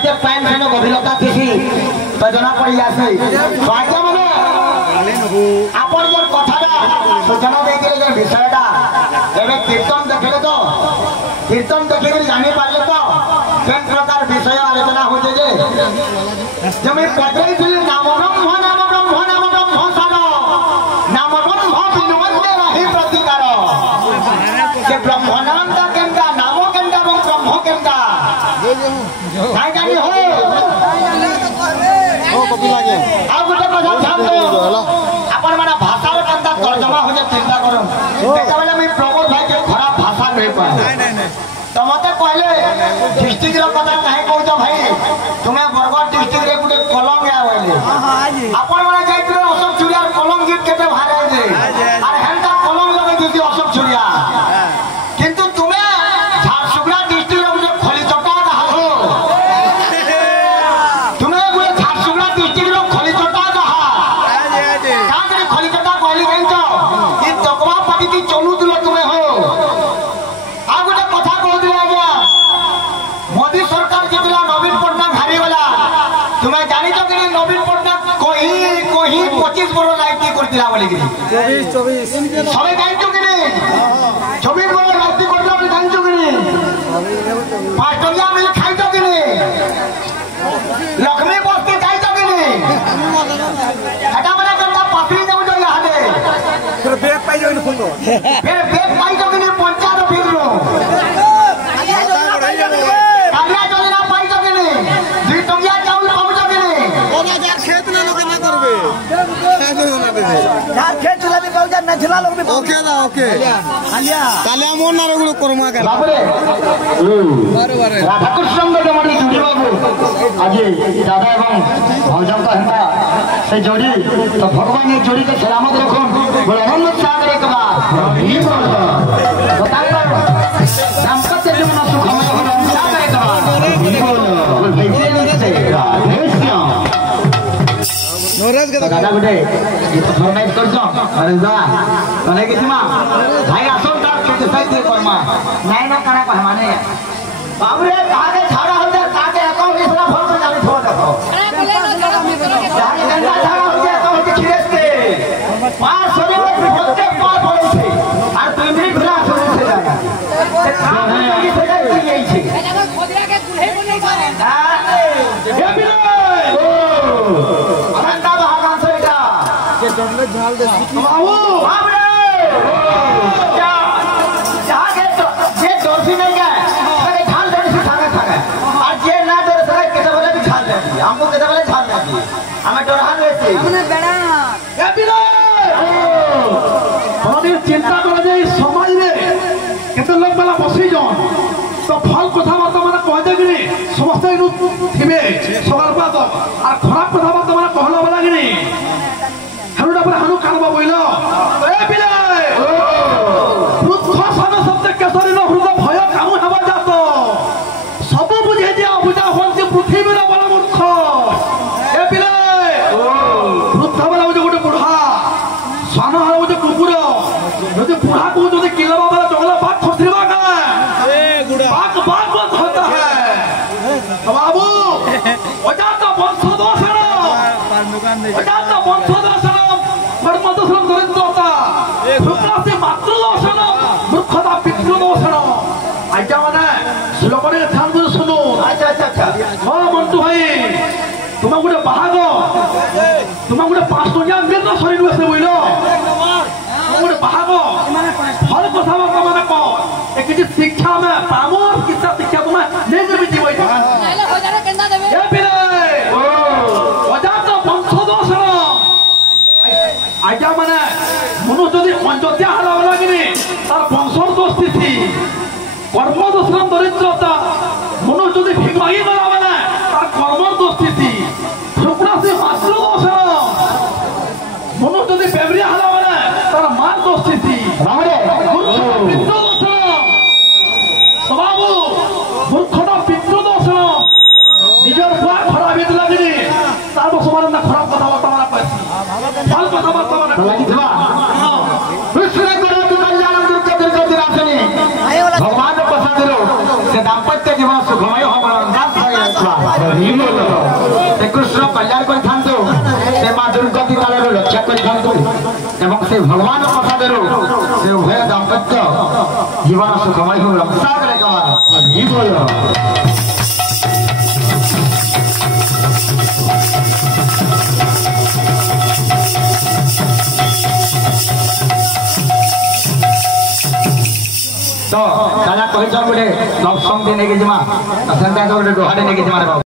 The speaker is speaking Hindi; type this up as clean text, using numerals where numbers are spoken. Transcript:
केते पैन फेनो गभीरता थी तो जना पड़ी आसी स्वागत माने आपण जो कथाटा सूचना दे के जो विषयटा एबे कीर्तन देखले तो कीर्तन देखि के जानि पाले तो केन प्रकार विषय आलोचना होजे जे जमे पदई थी नाम ब्रह्म सारो नाम ब्रह्म बिनुवते रही प्रतिकार के ब्रह्मानंद केनका नाम केनका ब्रह्म केनका काय जानि हो कपि लागे आ गुटे कथा ध्यान दो अपन माने भाषा रे केनका तर्जमा हो जे चिंता करो देखा बेले मैं प्रमोद भाई के खराब भाषा नहीं पाए नहीं तो मते कहले डिस्ट्रिक्ट रो कथा काहे कहू भाई तुम्हें बरगढ़ डिस्ट्रिक्ट रे गुटे कलम या होले अपन माने जाइतिरो अशोक चुरिया कलम गीत केते भारे जे अरे हेनता कलम लगे दिति अशोक चुरिया किंतु तुम्हें झारसुगुड़ा डिस्ट्रिक्ट रो गुटे खली चटा कहा हो तुम्हें गुटे झारसुगुड़ा डिस्ट्रिक्ट रो खली चटा कहा कांगरे खली चटा कहली गइतो इ तकवा पटिति चलु दिलो तुम्हें हो आ गुटे कथा कहू दिले आज्ञा मोदी सरकार जितला नवीन पटनायक हारी गला तुम्हें जानी तो कि नवीन पटनायक कोही 25 बड़ राजनीति करतिला बोली कि 24 सबे जानि तो कि 24 बड़ राजनीति करतिला बोली जानि तो कि 5 टकिया मिल खाइ तो कि लक्ष्मी बस्ती जाइ तो कि हटा बना करता पापी ने जो यहां दे फिर बैग पाई जो इन फुंडो फिर बैग पाई तो कि पंचायत फिर लो कालिया जोजना पाई तो कि 2 टकिया चाउल पाउ तो कि ओना जा खेत ना लोग ना करबे यार खेत चला भी कहू जा नछला लोग भी ओके ना ओके कालिया कालिया मोन ना रेगुलो कर्मा कर बाबरे बरोबर राधाकृष्ण गडमडी जुड़ी बाबू आज दादा एवं भौजन का हंता से जोड़ी तो भगवान ये जोड़ी के सलामत रखो बोलो मोहम्मद सागर एक बार ये बोलो बताओ दाम्पत्य जीवन सुखमय हो सागर एक बार ये बोलो कैसे नहीं से नोरज के दादा गुटे ये तो फरमाइश करछो अरे जा तने के दिमा भाई आसो ता के साइड दे कर्मा नाही ना करा कह माने बाबरे कागे झाड़ा हो जा कागे अकाउंट इसला फोन में जाने छोड़ देखो अरे बोले ना जाने गंगा झाड़ा हो जा अकाउंट खिरेस के 500 रुपए होते पार पड़े छे और 2 मिनट भरा छोड़ से जाएगा से काम की से जाई यही छे एटा खोदरा के कुल्हे को नहीं करे ए बिलो अनंता भागन से बेटा के डंडे झाल दे बाबू बाबरे क्या जागे तो ये डोसी नहीं गए अरे झाल दे से थाने थाने और ये ना डर से केते बोले भी झाल दे हमको केते बोले झाल दे हमें डरहान वेसे हमने बेड़ा ए बिलो हमने चिंता करे जे समाज रे केते लोग वाला बसी जन तो फल कथा बात माने कह दे कि समस्त इनु थिबे सवाल बात और खराब कथा बात माने कहला वाला कि हनुडा पर हनु कानबा बोइलो ए बिले रुद्ध सान शब्द केसरी न हृदय भय कामु हवा जातो सब बुझे जे बुझा होंचे पृथ्वी रे बला मूर्ख ए बिले रुद्ध वाला जो गोटे बुढ़ा सान वाला जो कुकुर যদি বুড়া को যদি किलवा वाला जंगला बात खसरीवा का ए गुड़ा बात बात होता है बाबू अजात वंशदोषण अजात वंशदोषण कर्मदोषण दरिद्रता सुप्रासी मातृदोषण मूर्खता पितृदोषण आज्ञा माने श्लोक रे ध्यान दे सुनो अच्छा अच्छा अच्छा हां मंटू भाई तुम गुटे बाहाग तुम गुटे 5 टकिया मिल न शरीर से बोइलो गुटे बाहाग फल कथा माने को एक किछि शिक्षा में पामोर किता शिक्षा तुम ले जे बिति बोइ नाले हो जारे केंदा देबे ए बिले अजात वंशदोषण आज्ञा माने मनु जदि पंचत्या हला वाला कि तार वंशर दोष स्थिति कर्मदोषण दरिद्रता मनु जदि भिगमागी वाला वाला तार कर्म दोष स्थिति सुप्रासी मातृदोषण मनु जदि बेबरिया हला वाला तार मां दोष स्थिति रामरे पितृदोषण सबाबू मूर्खता पितृदोषण निजर बुआ खराब हेतला कि तार समान ना खराब कथा बात माने फल कथा बात माने लागि दिबा कृष्ण करो तु कल्याण दुर्गे दुर्गे दिरासनी भगवान प्रसाद रो से दाम्पत्य जीवन सुखमय हो ମଧ୍ୟରୁ ସେ ଉଭୟ ଦାମ୍ପତ୍ୟ ଜୀବନ ସୁଖମୟ ହଉ ସାଗରେ ଜୀବନ तो दादा कही गोटे लव सॉन्ग नेकी जिमा गोटे डुहाटे नेकी जिमा।